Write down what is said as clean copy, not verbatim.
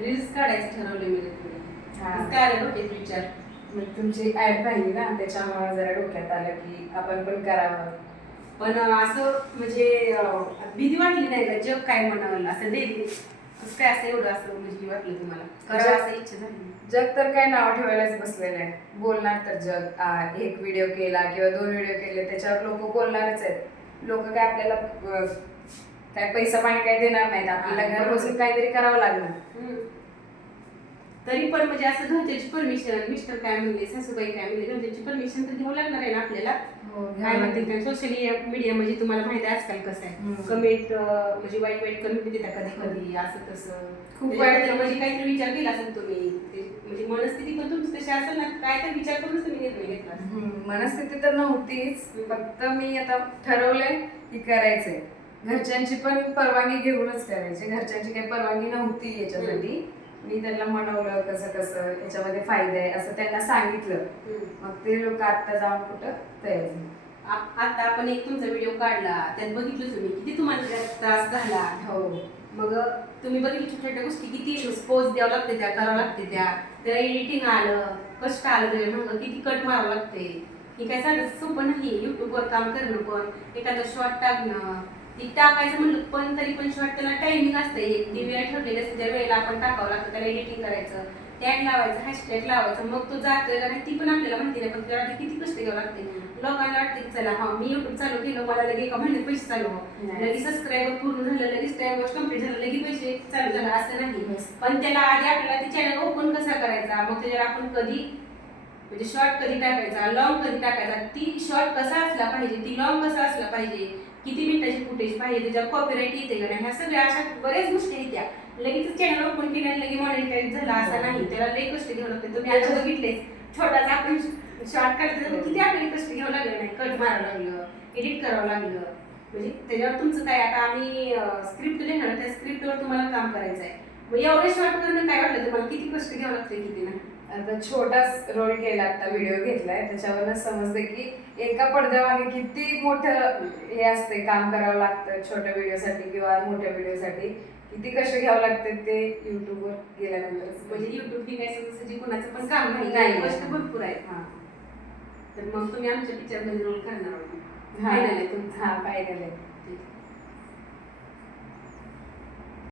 Reels काढायचं ठरवलं मी हा. काय आलं डोक्यात विचार. मग तुमची ऍड पाहिली ना, त्याच्यामुळे जरा डोक्यात आलं की आपण पण करावं. पण असं म्हणजे भीती वाटली नाही का, जग काय म्हणावं असं डेली कसं काय असं एवढं असं म्हणजे वाटलं तुम्हाला करावं असं इच्छा झाली? जग तर काय नाव ठेवायलाच बसलेलं आहे. बोलणार तर जग. एक व्हिडिओ केला किंवा 2 व्हिडिओ केले त्याच्यावर लोक बोलणारच आहेत. लोक काय आपल्याला काय पैसा पाणी काय देणार नाहीत. आपल्याला घर बसून काहीतरी करावं लागणार. तरी पण म्हणजे असं घरच्याची परमिशन, मिस्टर काय म्हणले, सासूबाई काय म्हणले, घरच्याची परमिशन तर घ्यावं लागणार आहे ना आपल्याला. काय म्हणते सोशल मीडिया म्हणजे तुम्हाला माहिती आहे आजकाल कसं आहे, कमेंट म्हणजे वाईट वाईट कमेंट देतात कधी कधी असं तसं. खूप वाईट म्हणजे काहीतरी विचार केला असेल तुम्ही, म्हणजे मनस्थिती पण तुमची तशी असेल ना, काय तर विचार करूनच तुम्ही निर्णय घेतला. मनस्थिती तर नव्हतीच, फक्त मी आता ठरवलंय की करायचंय. घरच्यांची पण परवानगी घेऊनच करायची. घरच्यांची काही परवानगी नव्हती याच्यासाठी. मी त्यांना म्हणवलं कसं कसं याच्यामध्ये फायदा आहे असं त्यांना सांगितलं. मग ते लोक आता जाऊन कुठं तयार झाले. आता आपण एक तुमचा व्हिडिओ काढला, त्यात बघितलं तुम्ही किती तुम्हाला त्रास झाला. हो. मग तुम्ही बघितलं छोट्या छोट्या गोष्टी किती पोस्ट द्यावं लागते, त्या करावं लागते, त्याला एडिटिंग आलं, कष्ट आलं, त्याच्या मग किती कट मारावं लागते. ही काय साधं सोपं नाही. युट्यूबवर काम करणं पण, एखादं शॉर्ट टाकणं, ती टाकायचं म्हणलं पण तरी पण शॉर्ट त्याला टायमिंग असतं. एक ती वेळ ठरलेली असते, त्या वेळेला आपण टाकावं लागतं, त्याला एडिटिंग करायचं, टॅग लावायचं, हॅशटॅग लावायचं, मग तो जातोय का नाही ती पण आपल्याला माहिती नाही. पण त्याला किती कष्ट घ्यावं लागते. लोकांना वाटते की चला हा मी युट्यूब चालू केलं, मला लगेच एका महिन्यात पैसे चालू हो, लगेच सबस्क्रायबर पूर्ण झालं, लगेच त्या गोष्ट कम्प्लीट झालं, लगेच पैसे चालू झालं असं नाही. पण त्याला आधी आपल्याला ती चॅनल ओपन कसा करायचा, मग त्याच्यावर आपण कधी म्हणजे शॉर्ट कधी टाकायचा, लॉंग कधी टाकायचा, ती शॉर्ट कसा असला पाहिजे, ती लॉंग कसा असला पाहिजे, किती मिनिटाची फुटेज पाहिजे, त्याच्यावर कॉपीराईट येते का नाही, ह्या सगळ्या अशा बऱ्याच गोष्टी आहेत. त्या लगेच चॅनल ओपन केल्याने लगेच मॉनिटाईज झाला असं नाही. त्याला लई कष्ट घ्यावं लागते. तुम्ही आता बघितले छोटासा आपण शॉर्ट काढतो, किती आपल्याला कष्ट घ्यावं लागलं नाही, कट मारावं लागलं, एडिट करावं लागलं. म्हणजे त्याच्यावर तुमचं काय, आता आम्ही स्क्रिप्ट लिहिणार, त्या स्क्रिप्टवर तुम्हाला काम करायचं आहे. मग एवढे शॉर्ट करणं काय वाटलं तुम्हाला, किती कष्ट घ्यावं लागतं किती नाही. आता छोटाच रोल केला, आता व्हिडिओ घेतलाय, त्याच्यावरच समजते की एका पडद्यामागे किती मोठं हे असते, काम करावं लागतं छोट्या व्हिडिओसाठी किंवा मोठ्या व्हिडिओसाठी. किती कष्ट घ्यावं लागते ते युट्यूबवर गेल्यानंतर. म्हणजे युट्यूब ही काय सहजी कोणाचं पण काम नाही, कष्ट भरपूर आहेत. हा, तर मग तुम्ही आमच्या पिक्चर मध्ये रोल करणार आहोत. हा, फायनल आहे.